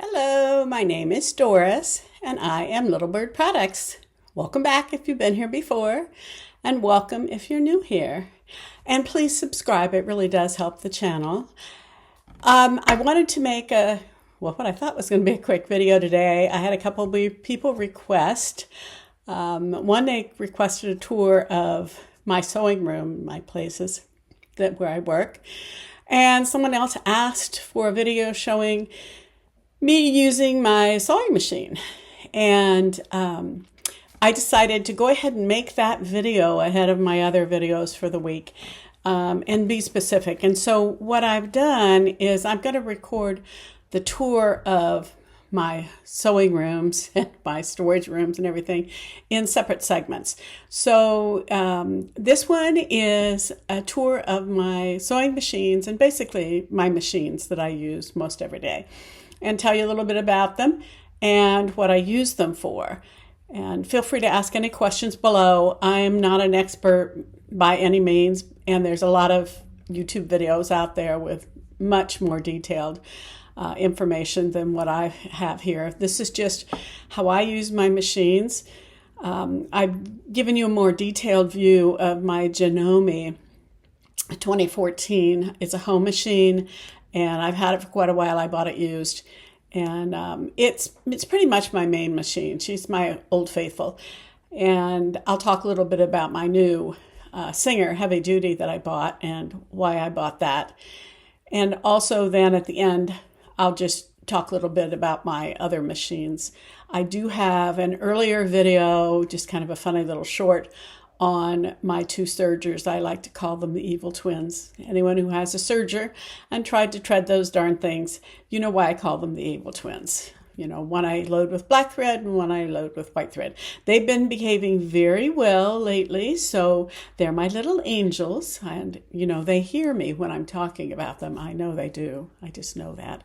Hello, my name is Doris and I am Little Bird Products. Welcome back if you've been here before, and welcome if you're new here. And please subscribe, it really does help the channel. I wanted to make what I thought was going to be a quick video today. I had a couple of people request. One, they requested a tour of my sewing room, my places where I work. And someone else asked for a video showing me using my sewing machine. And I decided to go ahead and make that video ahead of my other videos for the week and be specific. And so what I've done is I'm going to record the tour of my sewing rooms and my storage rooms and everything in separate segments. So this one is a tour of my sewing machines and basically my machines that I use most every day, and tell you a little bit about them and what I use them for. And feel free to ask any questions below. I'm not an expert by any means, and there's a lot of YouTube videos out there with much more detailed information than what I have here. This is just how I use my machines. I've given you a more detailed view of my Janome 2014. It's a home machine, and I've had it for quite a while. I bought it used, and it's pretty much my main machine. She's my old faithful. And I'll talk a little bit about my new Singer heavy duty that I bought and why I bought that. And also then at the end, I'll just talk a little bit about my other machines. I do have an earlier video, just kind of a funny little short, on my two sergers. I like to call them the evil twins. Anyone who has a serger and tried to tread those darn things, you know why I call them the evil twins. You know, one I load with black thread and one I load with white thread. They've been behaving very well lately, so they're my little angels. And, you know, they hear me when I'm talking about them. I know they do. I just know that.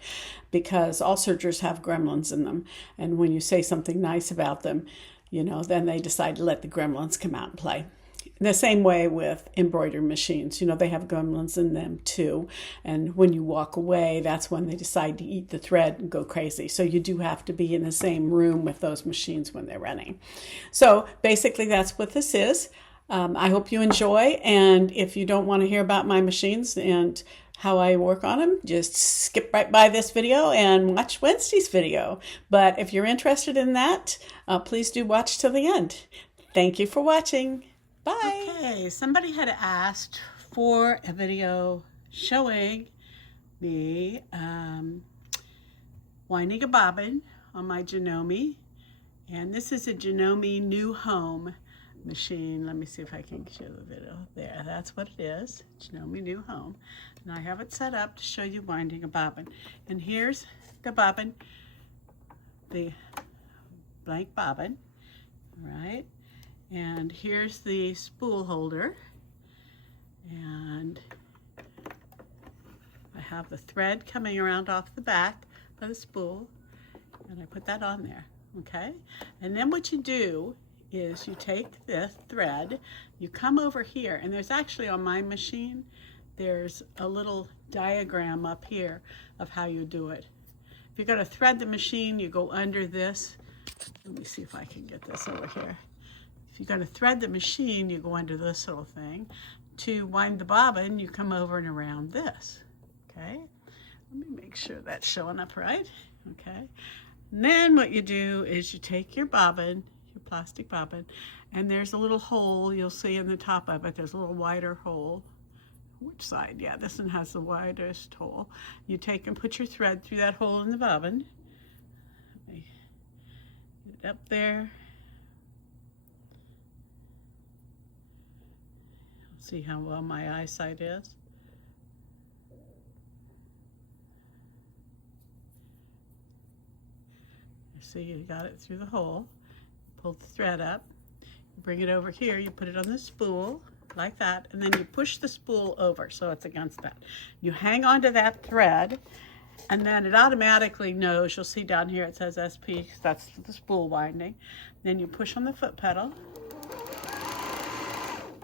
Because all sergers have gremlins in them. And when you say something nice about them, you know, then they decide to let the gremlins come out and play. The same way with embroidery machines. You know, they have gremlins in them too. And when you walk away, that's when they decide to eat the thread and go crazy. So you do have to be in the same room with those machines when they're running. So basically that's what this is. I hope you enjoy. And if you don't want to hear about my machines and how I work on them, just skip right by this video and watch Wednesday's video. But if you're interested in that, please do watch till the end. Thank you for watching. Bye. Okay, somebody had asked for a video showing me winding a bobbin on my Janome. And this is a Janome New Home machine. Let me see if I can show the video. There, that's what it is. Janome New Home. And I have it set up to show you winding a bobbin. And here's the bobbin, the blank bobbin, right? And here's the spool holder. And I have the thread coming around off the back of the spool. And I put that on there, okay? And then what you do is you take this thread, you come over here, and there's actually on my machine, there's a little diagram up here of how you do it. If you're going to thread the machine, you go under this. Let me see if I can get this over here. If you're going to thread the machine, you go under this little thing. To wind the bobbin, you come over and around this, okay? Let me make sure that's showing up right, okay? And then what you do is you take your bobbin, your plastic bobbin, and there's a little hole you'll see in the top of it. There's a little wider hole. Which side? Yeah, this one has the widest hole. You take and put your thread through that hole in the bobbin. Let me get it up there. See how well my eyesight is. See, you got it through the hole. Pull the thread up, bring it over here, you put it on the spool like that, and then you push the spool over so it's against that. You hang on to that thread, and then it automatically knows. You'll see down here it says SP, that's the spool winding. Then you push on the foot pedal.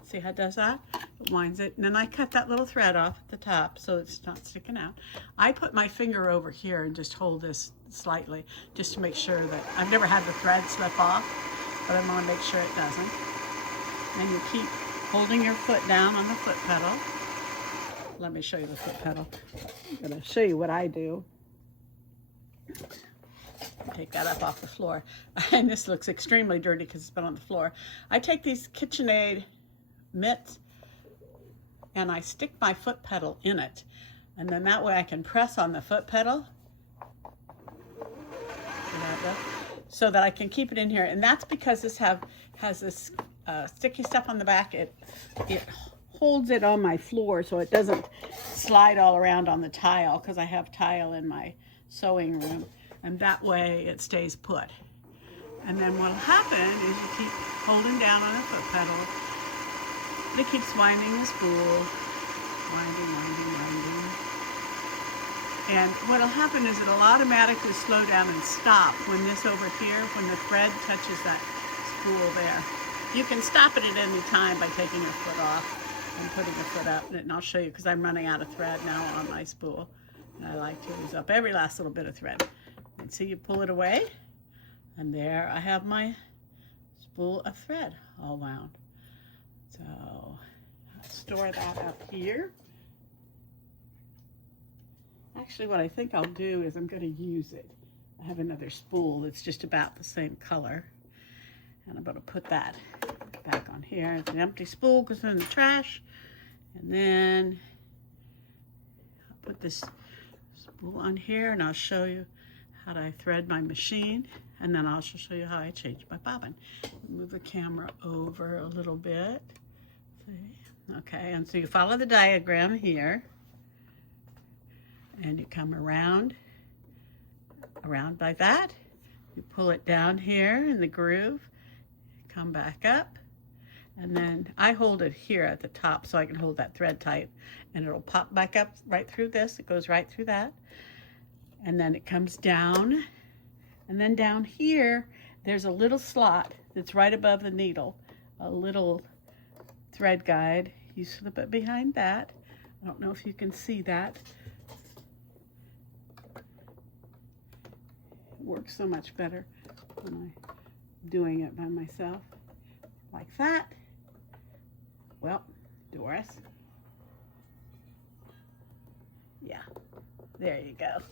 See how it does that? It winds it, and then I cut that little thread off at the top so it's not sticking out. I put my finger over here and just hold this slightly just to make sure that, I've never had the thread slip off, but I want to make sure it doesn't. And you keep holding your foot down on the foot pedal. Let me show you the foot pedal. I'm going to show you what I do. Take that up off the floor. And this looks extremely dirty because it's been on the floor. I take these KitchenAid mitts and I stick my foot pedal in it. And then that way I can press on the foot pedal so that I can keep it in here. And that's because this has this sticky stuff on the back. It holds it on my floor so it doesn't slide all around on the tile, because I have tile in my sewing room, and that way it stays put. And then what'll happen is you keep holding down on the foot pedal, and it keeps winding the spool, winding. And what'll happen is it'll automatically slow down and stop when this over here, when the thread touches that spool there. You can stop it at any time by taking your foot off and putting your foot up, and I'll show you because I'm running out of thread now on my spool, and I like to use up every last little bit of thread. And see, you pull it away, and there I have my spool of thread all wound. So I'll store that up here. Actually, what I think I'll do is I'm going to use it. I have another spool that's just about the same color, and I'm going to put that back on here. It's an empty spool, goes in the trash, and then I'll put this spool on here, and I'll show you how to thread my machine, and then I'll also show you how I change my bobbin. Move the camera over a little bit. See? Okay, and so you follow the diagram here, and you come around like that. You pull it down here in the groove, come back up, and then I hold it here at the top so I can hold that thread tight, and it'll pop back up right through this. It goes right through that, and then it comes down, and then down here there's a little slot that's right above the needle, a little thread guide. You slip it behind that. I don't know if you can see that. It works so much better when I'm doing it by myself, like that. Well, Doris. Yeah, there you go.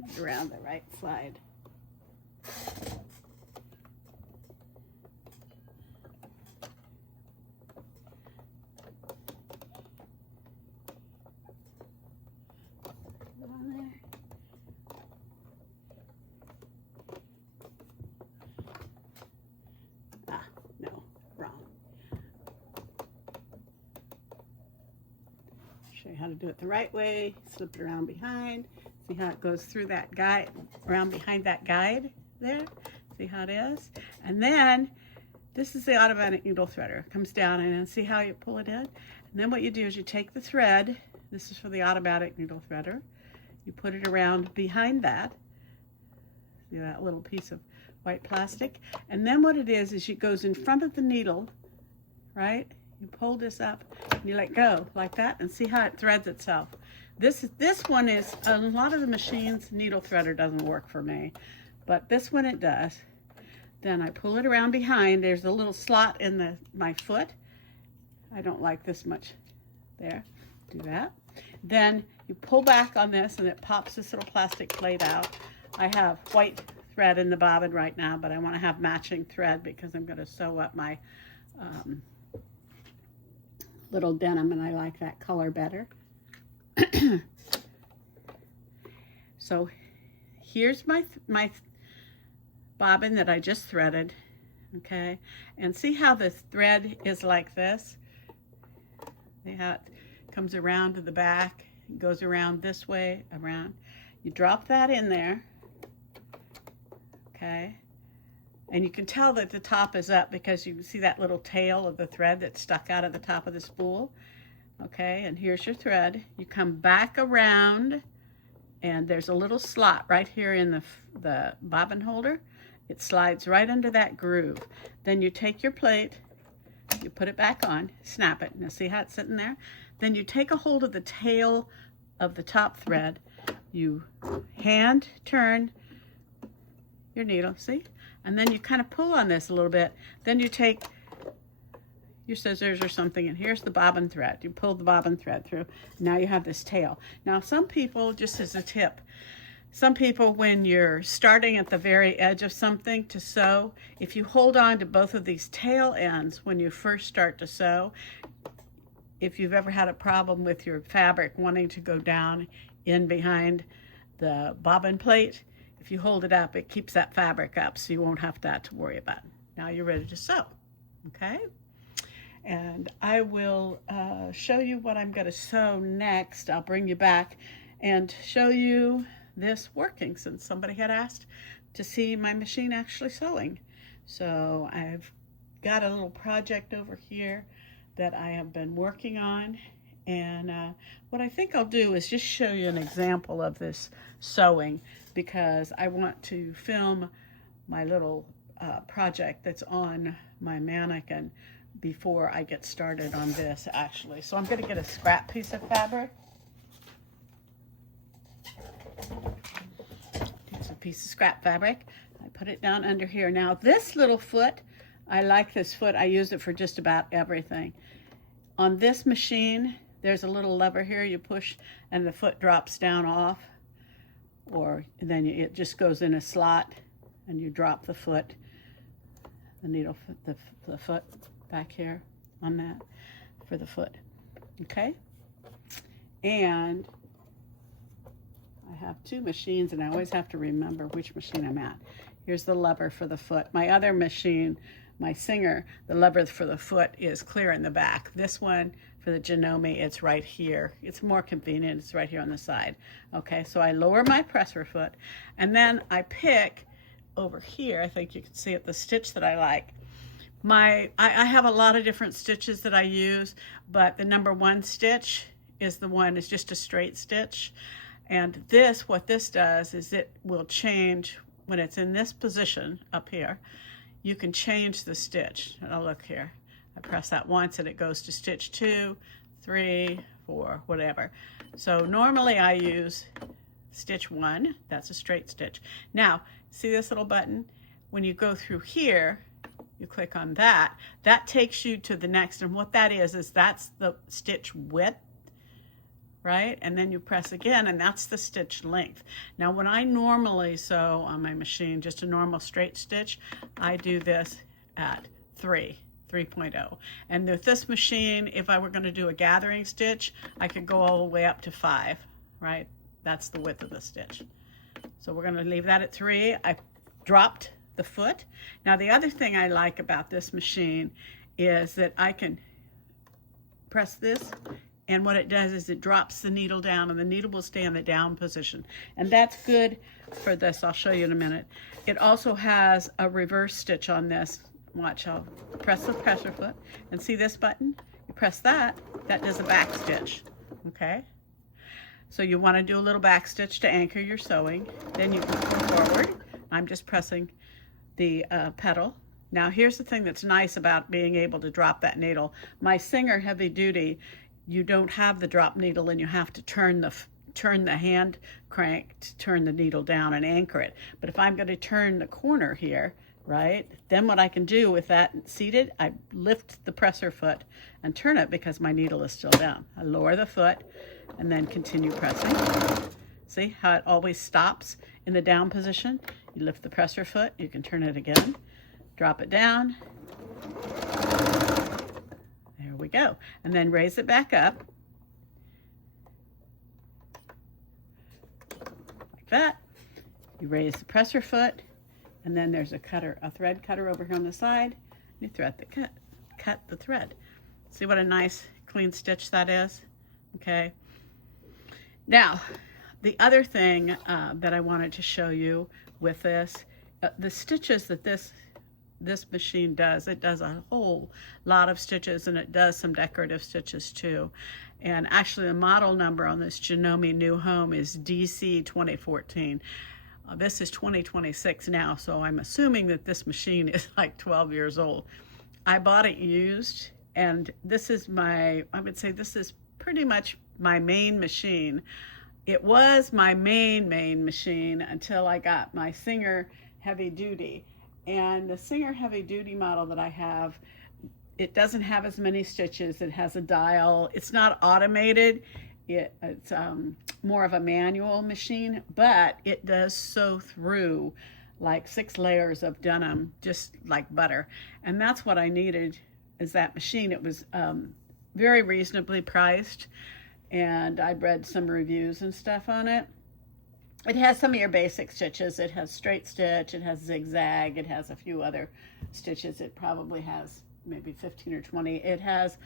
Get it around the right side. On there. Show you how to do it the right way. Slip it around behind. See how it goes through that guide, around behind that guide there. See how it is? And then this is the automatic needle threader. It comes down, and then see how you pull it in? And then what you do is you take the thread. This is for the automatic needle threader. You put it around behind that. See that little piece of white plastic? And then what it is it goes in front of the needle, right? You pull this up and you let go like that, and see how it threads itself. This one is, a lot of the machines, needle threader doesn't work for me, but this one it does. Then I pull it around behind. There's a little slot in my foot. I don't like this much there. Do that. Then you pull back on this and it pops this little plastic plate out. I have white thread in the bobbin right now, but I want to have matching thread because I'm going to sew up my little denim, and I like that color better. So here's my bobbin that I just threaded, okay? And see how the thread is like this? See how it comes around to the back, goes around this way, around. You drop that in there, okay? And you can tell that the top is up because you can see that little tail of the thread that's stuck out of the top of the spool. Okay, and here's your thread. You come back around, and there's a little slot right here in the bobbin holder, It slides right under that groove. Then you take your plate, you put it back on, snap it. Now see how it's sitting there? Then you take a hold of the tail of the top thread. You hand turn your needle, see? And then you kind of pull on this a little bit. Then you take your scissors or something, and here's the bobbin thread. You pull the bobbin thread through. Now you have this tail. Now some people, just as a tip, some people, when you're starting at the very edge of something to sew, if you hold on to both of these tail ends when you first start to sew, if you've ever had a problem with your fabric wanting to go down in behind the bobbin plate, if you hold it up, it keeps that fabric up, so you won't have that to worry about. Now you're ready to sew, okay? And I will show you what I'm going to sew next. I'll bring you back and show you this working, since somebody had asked to see my machine actually sewing. So I've got a little project over here that I have been working on, and what I think I'll do is just show you an example of this sewing, because I want to film my little project that's on my mannequin before I get started on this actually. So I'm going to get a scrap piece of fabric. Here's a piece of scrap fabric. I put it down under here. Now this little foot, I like this foot. I use it for just about everything. On this machine, there's a little lever here you push and the foot drops down off, or then it just goes in a slot and you drop the foot, the needle, the foot back here on that for the foot, okay? And I have two machines, and I always have to remember which machine I'm at. Here's the lever for the foot. My other machine, my Singer, the lever for the foot is clear in the back. This one for the Janome, it's right here. It's more convenient, it's right here on the side. Okay, so I lower my presser foot, and then I pick over here, I think you can see it, the stitch that I like. I have a lot of different stitches that I use, but the number 1 stitch is the one, it's just a straight stitch. And this, what this does is it will change when it's in this position up here. You can change the stitch. Oh, look here. I press that once and it goes to stitch 2, 3, 4, whatever. So normally I use stitch 1. That's a straight stitch. Now, see this little button? When you go through here, you click on that. That takes you to the next. And what that is that's the stitch width, right? And then you press again, and that's the stitch length. Now, when I normally sew on my machine, just a normal straight stitch, I do this at 3.0. And with this machine, if I were going to do a gathering stitch, I could go all the way up to 5, right? That's the width of the stitch. So we're going to leave that at 3. I dropped the foot. Now, the other thing I like about this machine is that I can press this, and what it does is it drops the needle down, and the needle will stay in the down position. And that's good for this. I'll show you in a minute. It also has a reverse stitch on this. Watch, I'll press the presser foot, and see this button? You press that, that does a back stitch, okay? So you want to do a little back stitch to anchor your sewing. Then you can go forward. I'm just pressing the pedal. Now here's the thing that's nice about being able to drop that needle. My Singer Heavy Duty, you don't have the drop needle, and you have to turn the hand crank to turn the needle down and anchor it. But if I'm going to turn the corner here, right, then what I can do with that seated, I lift the presser foot and turn it because my needle is still down. I lower the foot and then continue pressing. See how it always stops in the down position? You lift the presser foot, you can turn it again, drop it down. There we go. And then raise it back up. Like that. You raise the presser foot, and then there's a thread cutter over here on the side. You thread the cut the thread. See what a nice clean stitch that is? Okay. Now, the other thing that I wanted to show you with this, the stitches that this machine does, it does a whole lot of stitches, and it does some decorative stitches too. And actually the model number on this Janome new home is DC2014. This is 2026 now, so I'm assuming that this machine is like 12 years old. I bought it used, and this is I would say this is pretty much my main machine. It was my main machine until I got my Singer Heavy Duty. And the Singer Heavy Duty model that I have, it doesn't have as many stitches. It has a dial. It's not automated. It's more of a manual machine, but it does sew through like 6 layers of denim, just like butter. And that's what I needed, is that machine. It was very reasonably priced, and I read some reviews and stuff on it. It has some of your basic stitches. It has straight stitch, it has zigzag, it has a few other stitches. It probably has maybe 15 or 20. It has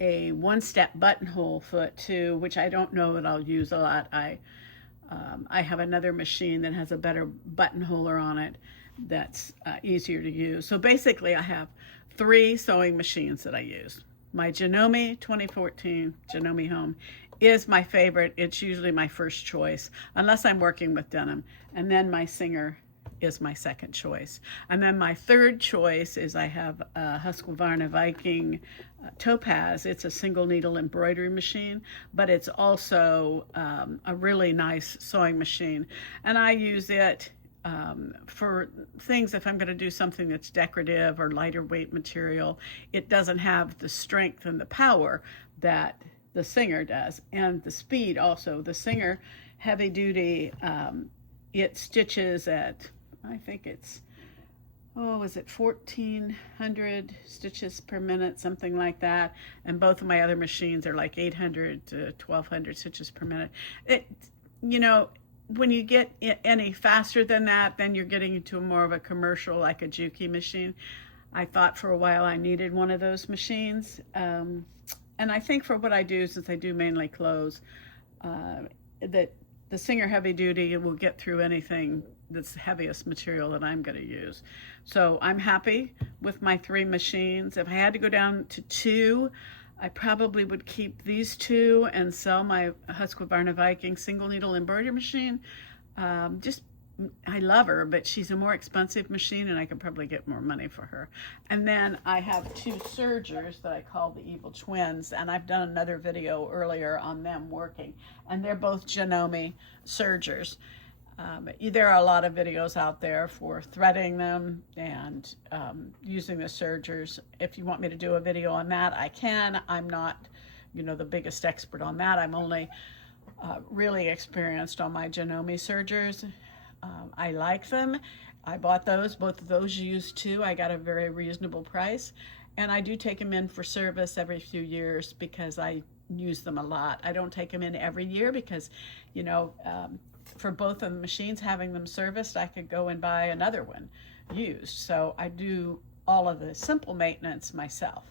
a one-step buttonhole foot too, which I don't know that I'll use a lot. I have another machine that has a better buttonholer on it that's easier to use. So basically I have 3 sewing machines that I use. My Janome 2014 Janome Home is my favorite. It's usually my first choice, unless I'm working with denim. And then my Singer is my second choice. And then my third choice is I have a Husqvarna Viking Topaz. It's a single needle embroidery machine, but it's also a really nice sewing machine. And I use it for things, if I'm going to do something that's decorative or lighter weight material. It doesn't have the strength and the power that the Singer does, and the speed also. The Singer Heavy Duty, it stitches at, I think it's, is it 1,400 stitches per minute, something like that. And both of my other machines are like 800 to 1,200 stitches per minute. When you get any faster than that, then you're getting into more of a commercial, like a Juki machine. I thought for a while I needed one of those machines. And I think for what I do, since I do mainly clothes, that the Singer Heavy Duty will get through anything that's the heaviest material that I'm going to use. So I'm happy with my 3 machines. If I had to go down to 2, I probably would keep these 2 and sell my Husqvarna Viking single needle embroidery machine. I love her, but she's a more expensive machine, and I could probably get more money for her. And then I have 2 sergers that I call the Evil Twins, and I've done another video earlier on them working, and they're both Janome sergers. There are a lot of videos out there for threading them and using the sergers. If you want me to do a video on that, I can. I'm not, the biggest expert on that. I'm only really experienced on my Janome sergers. I like them. I bought both of those used too. I got a very reasonable price, and I do take them in for service every few years because I use them a lot. I don't take them in every year because, for both of the machines, having them serviced, I could go and buy another one used. So I do all of the simple maintenance myself.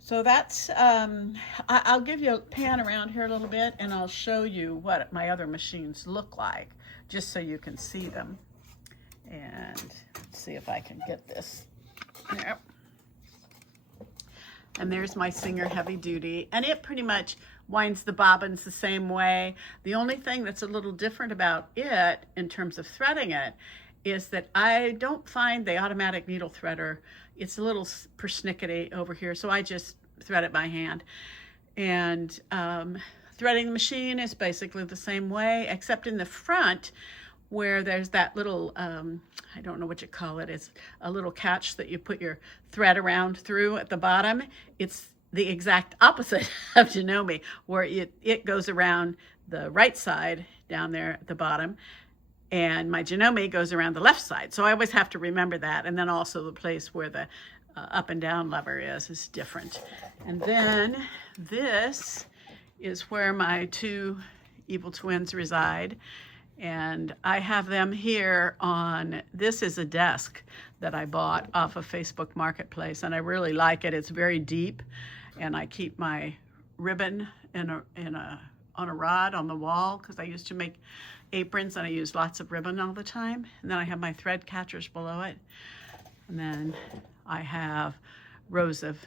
So that's, I'll give you a pan around here a little bit, and I'll show you what my other machines look like, just so you can see them. And let's see if I can get this. Yep. And there's my Singer Heavy Duty, and it pretty much winds the bobbins the same way. The only thing that's a little different about it in terms of threading it is that I don't find the automatic needle threader. It's a little persnickety over here, so I just thread it by hand. And threading the machine is basically the same way, except in the front where there's that little, I don't know what you call it, it's a little catch that you put your thread around through at the bottom. It's the exact opposite of Janome, where it goes around the right side down there at the bottom, and my Janome goes around the left side. So I always have to remember that. And then also the place where the up and down lever is different. And then this is where my 2 Evil Twins reside. And I have them here on, this is a desk that I bought off of Facebook Marketplace, and I really like it. It's very deep, and I keep my ribbon on a rod on the wall, because I used to make aprons and I use lots of ribbon all the time. And then I have my thread catchers below it. And then I have rows of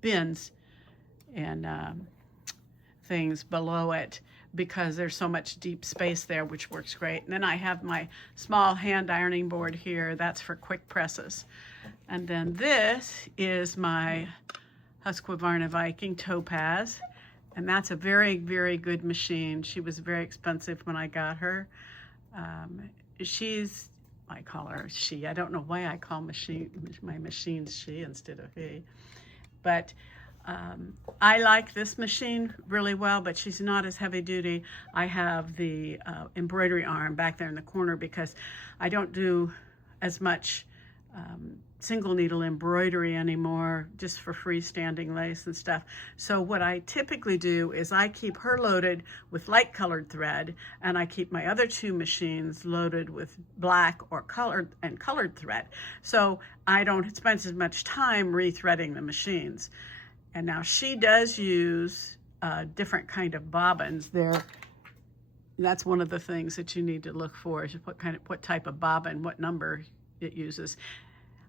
bins and things below it. because there's so much deep space there, which works great. And then I have my small hand ironing board here. That's for quick presses. And then this is my Husqvarna Viking Topaz. And that's a very, very good machine. She was very expensive when I got her. I call her she. I don't know why I call my machines she instead of he. But I like this machine really well, but she's not as heavy duty. I have the embroidery arm back there in the corner because I don't do as much single needle embroidery anymore, just for freestanding lace and stuff. So what I typically do is I keep her loaded with light colored thread, and I keep my other two machines loaded with black or colored thread. So I don't spend as much time rethreading the machines. And now she does use different kind of bobbins. That's one of the things that you need to look for, is what type of bobbin, what number it uses.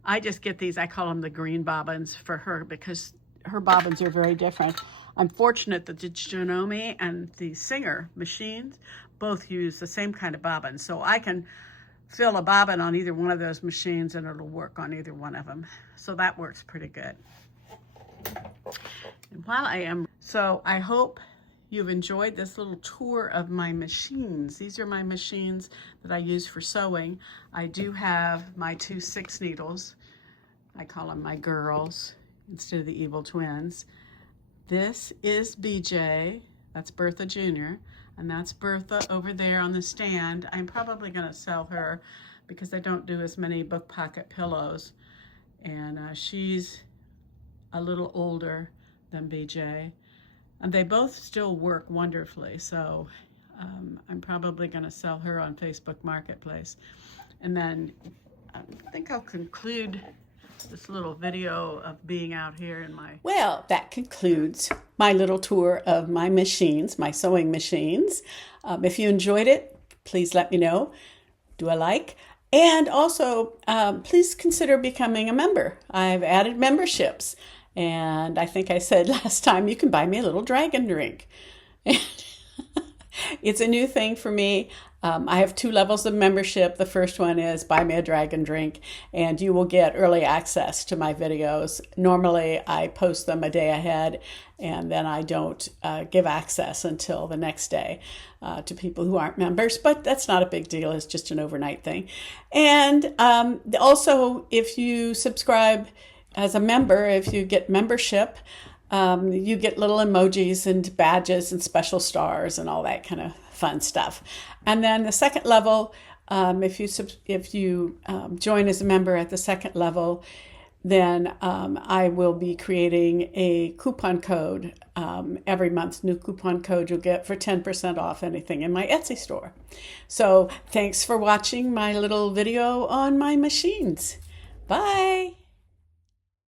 I just get these, I call them the green bobbins for her, because her bobbins are very different. I'm fortunate that the Janome and the Singer machines both use the same kind of bobbin. So I can fill a bobbin on either one of those machines and it'll work on either one of them. So that works pretty good. And so I hope you've enjoyed this little tour of my machines. These are my machines that I use for sewing. I do have my two 6 needles. I call them my girls instead of the evil twins. This is BJ, that's Bertha Jr., and that's Bertha over there on the stand. I'm probably gonna sell her because I don't do as many book pocket pillows. And she's a little older than BJ. And they both still work wonderfully, so I'm probably going to sell her on Facebook Marketplace. And then I think I'll conclude this little video of being out here in my... Well, that concludes my little tour of my machines, my sewing machines. If you enjoyed it, please let me know. Do a like. And also, please consider becoming a member. I've added memberships. And I think I said last time, you can buy me a little dragon drink. It's a new thing for me. I have 2 levels of membership. The first one is buy me a dragon drink, and you will get early access to my videos. Normally, I post them a day ahead, and then I don't give access until the next day to people who aren't members. But that's not a big deal. It's just an overnight thing. And also, if you subscribe as a member, if you get membership, you get little emojis and badges and special stars and all that kind of fun stuff. And then the second level, if you join as a member at the second level, then I will be creating a coupon code every month. New coupon code you'll get for 10% off anything in my Etsy store. So thanks for watching my little video on my machines. Bye.